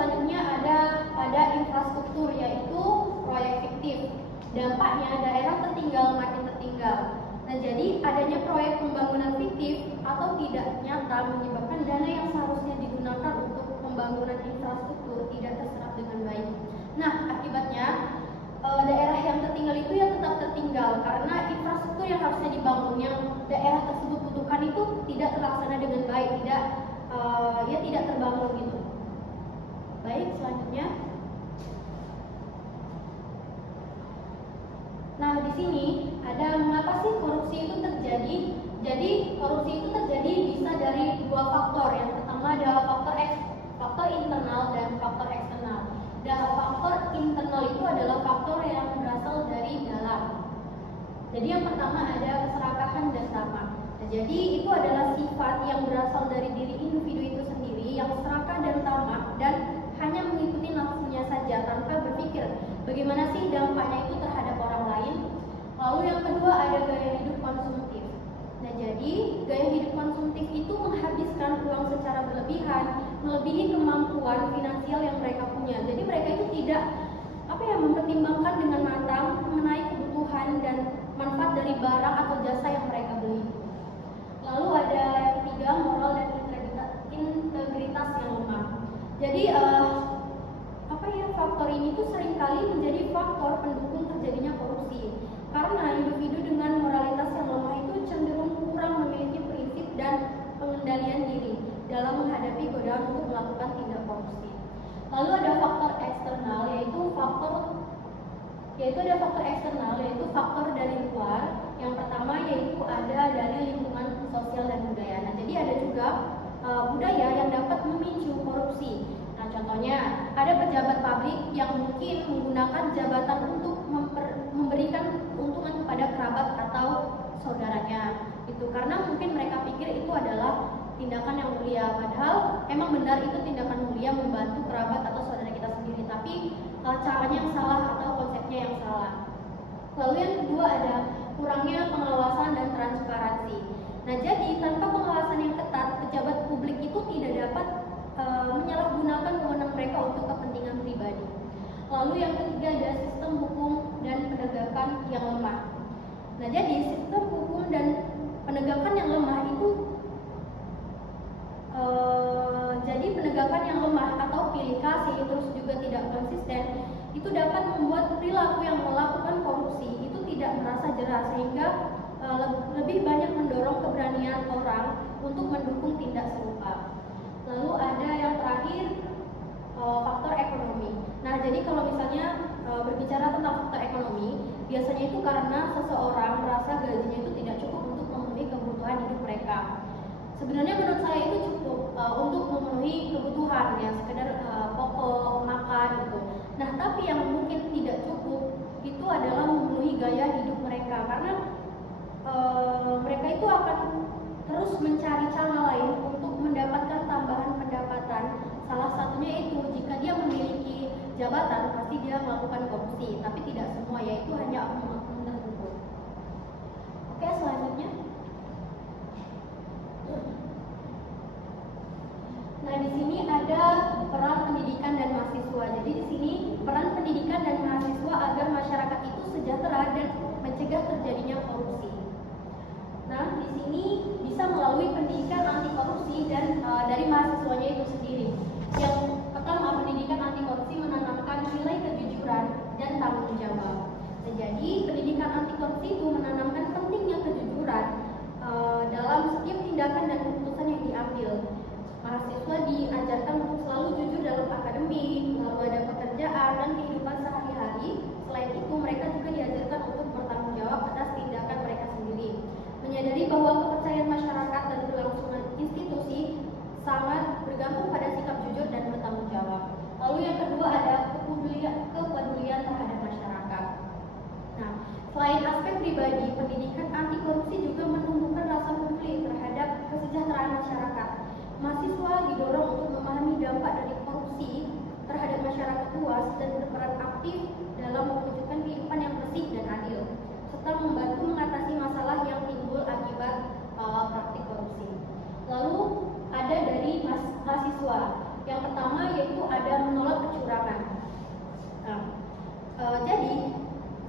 selanjutnya ada pada infrastruktur, yaitu proyek fiktif. Dampaknya daerah tertinggal makin tertinggal. Nah, jadi adanya proyek pembangunan fiktif atau tidak nyata menyebabkan dana yang seharusnya digunakan untuk pembangunan infrastruktur tidak terserap dengan baik. Nah, akibatnya daerah yang tertinggal itu ya tetap tertinggal karena infrastruktur yang harusnya dibangun yang daerah tersebut butuhkan itu tidak terlaksana dengan baik, tidak terbangun gitu. Baik, selanjutnya. Nah, di sini ada mengapa sih korupsi itu terjadi? Jadi, korupsi itu terjadi bisa dari dua faktor. Yang pertama adalah faktor internal dan faktor eksternal. Dan faktor internal itu adalah faktor yang berasal dari dalam. Jadi yang pertama ada keserakahan dan tamak. Nah, jadi itu adalah sifat yang berasal dari diri individu itu sendiri yang serakah dan tamak dan hanya mengikuti nafsunya saja tanpa berpikir bagaimana sih dampaknya itu terhadap orang lain. Lalu yang kedua ada gaya hidup konsumtif. Nah, jadi gaya hidup konsumtif itu menghabiskan uang secara berlebihan, melebihi kemampuan finansial yang mereka punya. Jadi mereka itu tidak mempertimbangkan dengan matang mengenai kebutuhan dan manfaat dari barang atau jasa yang mereka beli. Lalu ada yang ketiga, moral dan integritas yang lemah. Jadi faktor ini tuh seringkali menjadi faktor pendukung terjadinya korupsi. Karena individu dengan moralitas yang lemah itu cenderung kurang memiliki prinsip dan pengendalian diri dalam menghadapi godaan untuk melakukan tindak korupsi. Lalu ada faktor eksternal yaitu faktor dari luar. Yang pertama yaitu ada dari lingkungan sosial dan budaya. Nah, jadi ada juga budaya yang dapat memicu korupsi. Nah, contohnya ada pejabat publik yang mungkin menggunakan jabatan untuk memberikan keuntungan kepada kerabat atau saudaranya. Itu karena mungkin mereka pikir itu adalah tindakan yang mulia, padahal emang benar itu tindakan mulia membantu kerabat atau saudara kita sendiri, tapi caranya yang salah atau konsepnya yang salah. Lalu yang kedua ada kurangnya pengawasan dan transparansi. Nah, jadi tanpa pengawasan yang ketat, pejabat publik itu tidak dapat menyalahgunakan wewenang mereka untuk kepentingan pribadi. Lalu yang ketiga ada sistem hukum dan penegakan yang lemah. Nah, jadi sistem hukum dan penegakan yang lemah itu penegakan yang lemah atau pilih kasih terus juga tidak konsisten itu dapat membuat perilaku yang melakukan korupsi itu tidak merasa jerah sehingga lebih banyak mendorong keberanian orang untuk mendukung tindak serupa. Lalu ada yang terakhir faktor ekonomi. Nah, jadi kalau misalnya berbicara tentang faktor ekonomi, biasanya itu karena seseorang merasa gajinya itu tidak cukup untuk memenuhi kebutuhan hidup mereka. Sebenarnya menurut saya itu cukup untuk memenuhi kebutuhan ya, sekedar pokok, makan gitu. Nah, tapi yang mungkin tidak cukup itu adalah memenuhi gaya hidup mereka karena mereka itu akan terus mencari cara lain untuk mendapatkan tambahan pendapatan. Salah satunya itu jika dia memiliki jabatan pasti dia melakukan korupsi, tapi tidak semua, yaitu hanya oknum-oknum tertentu. Oke, selanjutnya. Nah, di sini ada peran pendidikan dan mahasiswa. Jadi di sini peran pendidikan dan mahasiswa agar masyarakat itu sejahtera dan mencegah terjadinya korupsi. Nah, di sini bisa melalui pendidikan anti korupsi dan dari mahasiswanya itu sendiri. Yang pertama, pendidikan anti korupsi menanamkan nilai kejujuran dan tanggung jawab. Nah, jadi pendidikan anti korupsi itu menanamkan pentingnya kejujuran dalam setiap tindakan dan keputusan yang diambil. Mahasiswa diajarkan untuk selalu jujur dalam akademik, lalu ada pekerjaan dan kehidupan sehari-hari. Selain itu, mereka juga diajarkan untuk bertanggung jawab atas tindakan mereka sendiri. Menyadari bahwa kepercayaan masyarakat dan kelangsungan institusi sangat bergantung pada sikap jujur dan bertanggung jawab. Lalu yang kedua ada kepedulian terhadap masyarakat. Nah, selain aspek pribadi, pendidikan anti korupsi juga menumbuhkan rasa peduli terhadap kesejahteraan masyarakat. Mahasiswa didorong untuk memahami dampak dari korupsi terhadap masyarakat luas dan berperan aktif dalam mewujudkan kehidupan yang bersih dan adil, serta membantu mengatasi masalah yang timbul akibat praktik korupsi. Lalu ada dari mahasiswa. Yang pertama yaitu ada menolak kecurangan. Nah, jadi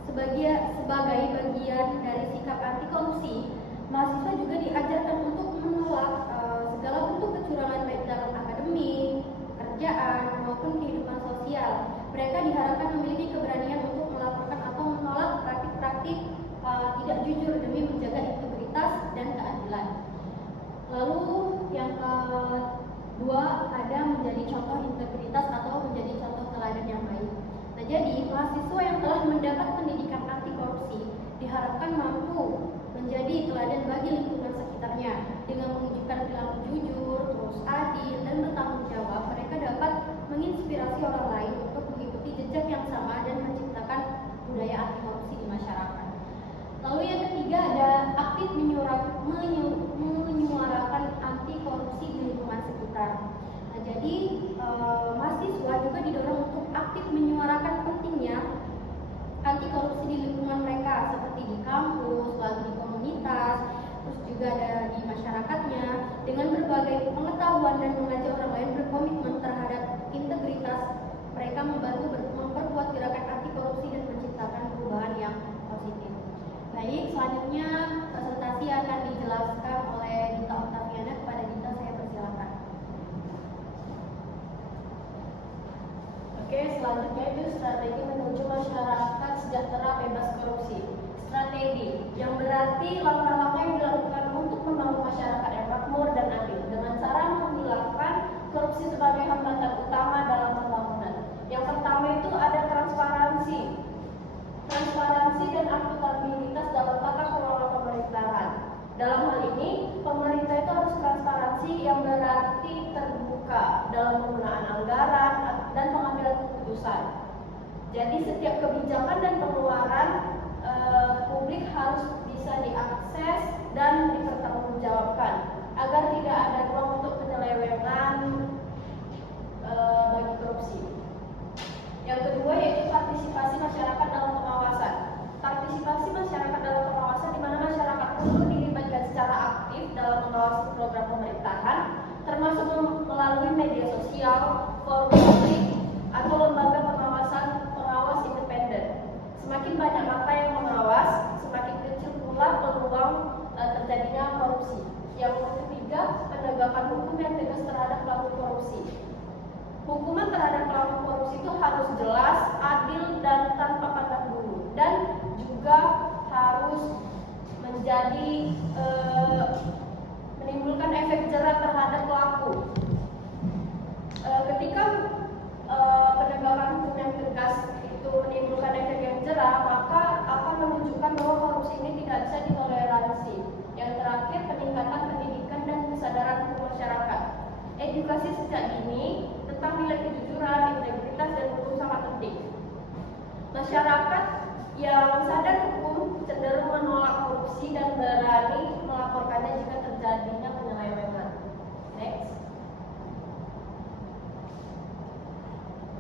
sebagai bagian dari sikap anti korupsi, mahasiswa juga diajarkan untuk menolak segala bentuk kecurangan baik dalam akademik, pekerjaan maupun kehidupan sosial. Mereka diharapkan memiliki keberanian untuk melaporkan atau menolak praktik-praktik tidak jujur demi menjaga integritas dan keadilan. Lalu yang kedua ada menjadi contoh integritas atau menjadi contoh teladan yang baik. Nah, jadi mahasiswa yang telah mendapat pendidikan anti korupsi diharapkan mampu menjadi teladan bagi lingkungan sekitarnya. Dengan menunjukkan perilaku jujur, terus adil, dan bertanggung jawab, mereka dapat menginspirasi orang lain untuk mengikuti jejak yang sama dan menciptakan budaya anti korupsi di masyarakat. Lalu yang ketiga ada aktif menyuarakan anti korupsi di lingkungan sekitar. Nah, jadi mahasiswa juga didorong untuk aktif menyuarakan pentingnya anti korupsi di lingkungan mereka, seperti di kampus, lalu di komunitas, terus juga ada di masyarakatnya, dengan berbagai pengetahuan dan mengajak orang lain berkomitmen terhadap integritas. Mereka membantu memperkuat gerakan anti korupsi dan menciptakan perubahan yang positif. Baik, selanjutnya presentasi akan dijelaskan oleh Dita Octaviana. Kepada Dita saya persilakan. Oke, selanjutnya itu strategi menuju masyarakat sejahtera bebas korupsi. Strategi yang berarti langkah-langkah yang dilakukan untuk membangun masyarakat yang makmur dan adil dengan cara menghilangkan korupsi sebagai hambatan utama dalam pembangunan. Yang pertama itu ada transparansi dan akuntabilitas dalam tata kelola pemerintahan. Dalam hal ini, pemerintah itu harus transparansi yang berarti terbuka dalam penggunaan anggaran dan pengambilan keputusan. Jadi setiap kebijakan dan pengeluaran publik harus bisa diakses dan dipertanggungjawabkan agar tidak ada ruang untuk penyelewengan bagi korupsi. Yang kedua yaitu partisipasi masyarakat dalam pengawasan. Partisipasi masyarakat dalam pengawasan di mana masyarakat perlu dilibatkan secara aktif dalam mengawasi program pemerintahan, termasuk melalui media sosial, forum publik, atau lembaga pengawas independen. Semakin banyak mata yang mengawas, semakin kecil pula peluang terjadinya korupsi. Yang ketiga, penegakan hukum yang tegas terhadap pelaku korupsi. Hukuman terhadap pelaku korupsi itu harus jelas, adil, dan tanpa pandang bulu, dan juga harus menjadi menimbulkan efek jerah terhadap pelaku. Ketika penegakan hukum yang tegas itu menimbulkan efek yang jerah, maka akan menunjukkan bahwa korupsi ini tidak bisa ditoleransi. Yang terakhir, peningkatan pendidikan dan kesadaran hukum masyarakat. Edukasi sejak dini tentang nilai kejujuran, integritas, dan hukum sangat penting. Masyarakat yang sadar hukum cenderung menolak korupsi dan berani melaporkannya jika terjadinya penyelewengan. Next.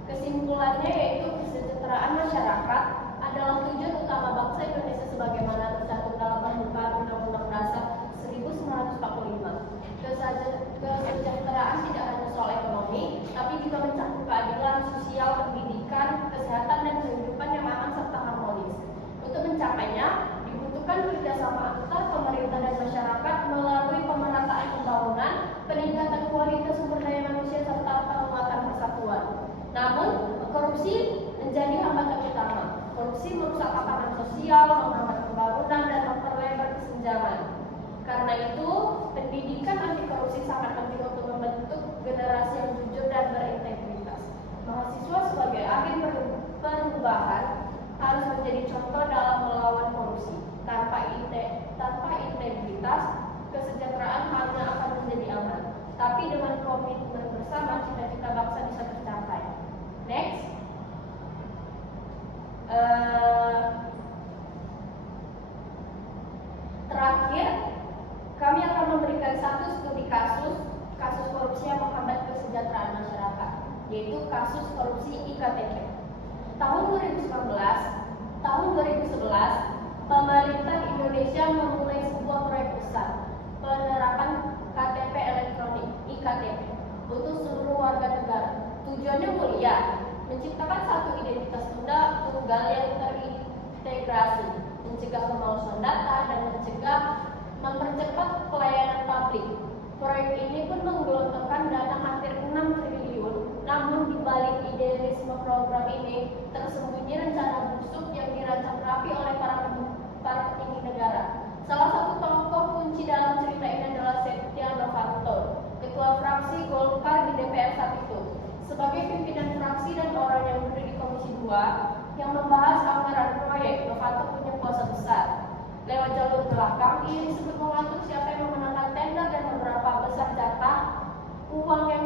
Kesimpulannya yaitu kesejahteraan masyarakat adalah tujuan utama bangsa Indonesia sebagaimana tercantum dalam pembukaan Undang-Undang Dasar 1945. Kesejahteraan tidak hanya soal ekonomi, tapi juga mencakup keadilan sosial, pendidikan, kesehatan, dan kehidupan yang aman serta harmonis. Untuk mencapainya, dibutuhkan kerjasama antar pemerintah dan masyarakat melalui pemerataan pembangunan, peningkatan kualitas sumber daya manusia, serta penguatan persatuan. Namun, korupsi menjadi hambatan utama. Korupsi merusak tatanan sosial, menghambat pembangunan, dan memperlebar kesenjangan. Karena itu, pendidikan anti korupsi sangat penting untuk membentuk generasi yang jujur dan berintegritas. Mahasiswa sebagai agen perubahan harus menjadi contoh dalam melawan korupsi. Tanpa integritas, kesejahteraan hanya akan menjadi aman. Tapi dengan komitmen bersama, cita-cita bangsa bisa tercapai. Next. Terakhir, kami akan memberikan satu studi kasus korupsi yang menghambat kesejahteraan masyarakat, yaitu kasus korupsi IKTP. Tahun 2011, pemerintah Indonesia memulai sebuah proyek besar penerapan KTP elektronik (IKTP) untuk seluruh warga negara. Tujuannya mulia, menciptakan satu identitas tunggal yang terintegrasi, mencegah pemalsuan data, dan mempercepat pelayanan publik. Proyek ini pun menggelontorkan dana hampir 6 triliun, namun di balik idealisme program ini tersembunyi rencana busuk yang dirancang rapi oleh para petinggi negara. Salah satu tokoh kunci dalam cerita ini adalah Setia Novanto, ketua fraksi Golkar di DPR saat itu. Sebagai pimpinan fraksi dan orang yang duduk di Komisi 2 yang membahas anggaran proyek, Novanto punya kuasa besar. Lewat jalur belakang, ia disebut mengatur siapa yang memenangkan tender dan beberapa besar jatah uang yang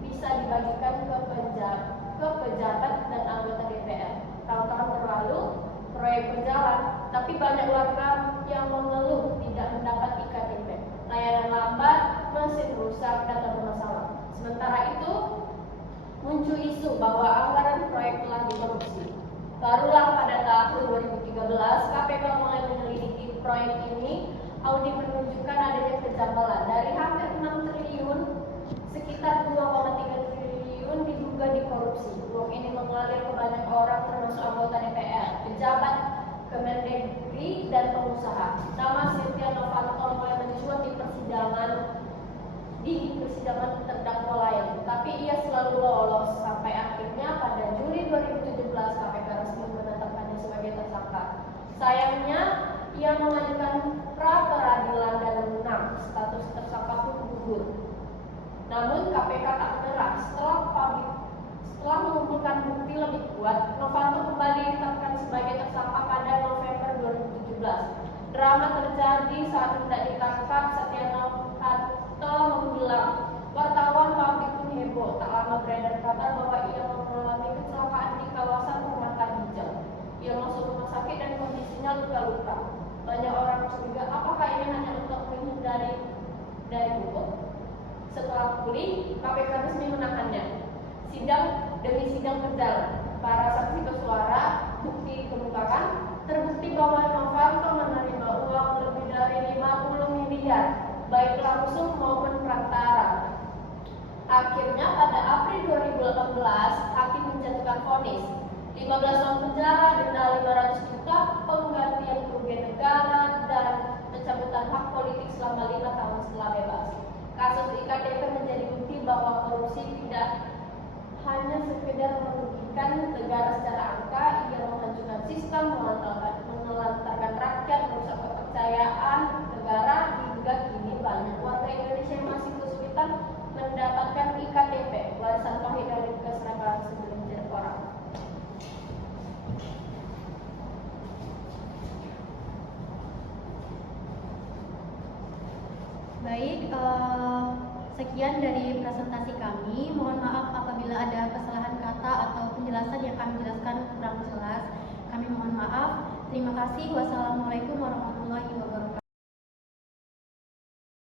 bisa dibagikan ke pejabat dan anggota DPR. Tahun-tahun berlalu, proyek berjalan, tapi banyak warga yang mengeluh tidak mendapat IKTP. Layanan lambat, mesin rusak, data bermasalah. Sementara itu, muncul isu bahwa anggaran proyek telah dikorupsi. Barulah pada tahun 2013 KPK mulai menyelidiki proyek ini. Audit menunjukkan adanya kejanggalan. Dari hampir 6 triliun, sekitar 2,3 triliun diduga dikorupsi. Uang ini mengalir ke banyak orang termasuk anggota DPR, pejabat Kemendagri, dan pengusaha. Nama Setia Novanto mulai mencuat di persidangan terdakwa lain, tapi ia selalu lolos sampai akhirnya pada Juli 2017 KPK resmi menetapkannya sebagai tersangka. Sayangnya ia mengajukan pra peradilan dan menang, status tersangka pun gugur. Namun KPK tak menyerah. Setelah mengumpulkan bukti lebih kuat, Novanto kembali ditetapkan sebagai tersangka pada November 2017. Drama terjadi saat hendak ditangkap, Setia Novanto menghilang. Wartawan publik pun heboh. Tak lama beredar kabar bahwa ia mengalami kecelakaan di kawasan Permata Hijau. Ia masuk rumah sakit dan kondisinya luka-luka. Banyak orang curiga apakah ini hanya untuk menghindari dari hukum. Setelah pulih, KPK resmi menahannya. Sidang demi sidang berjalan. Para saksi bersuara, bukti dikemukakan. Terbukti bahwa Novanto menerima uang lebih dari 50 miliar, baik langsung maupun perantara. Akhirnya pada April 2018, hakim menjatuhkan vonis 15 tahun penjara, denda 500 juta, penggantian kerugian negara, dan pencabutan hak politik selama 5 tahun setelah bebas. Kasus IKTP menjadi bukti bahwa korupsi tidak hanya sekedar merugikan negara secara angka, ia menghancurkan sistem, menelantarkan rakyat, merusak kepercayaan negara, hingga kini banyak warga Indonesia yang masih kesulitan mendapatkan IKTP, warisan pahit dari keserakahan segelintir orang. Baik, sekian dari presentasi kami. Mohon maaf apabila ada kesalahan kata atau penjelasan yang kami jelaskan kurang jelas. Kami mohon maaf. Terima kasih. Wassalamualaikum warahmatullahi wabarakatuh.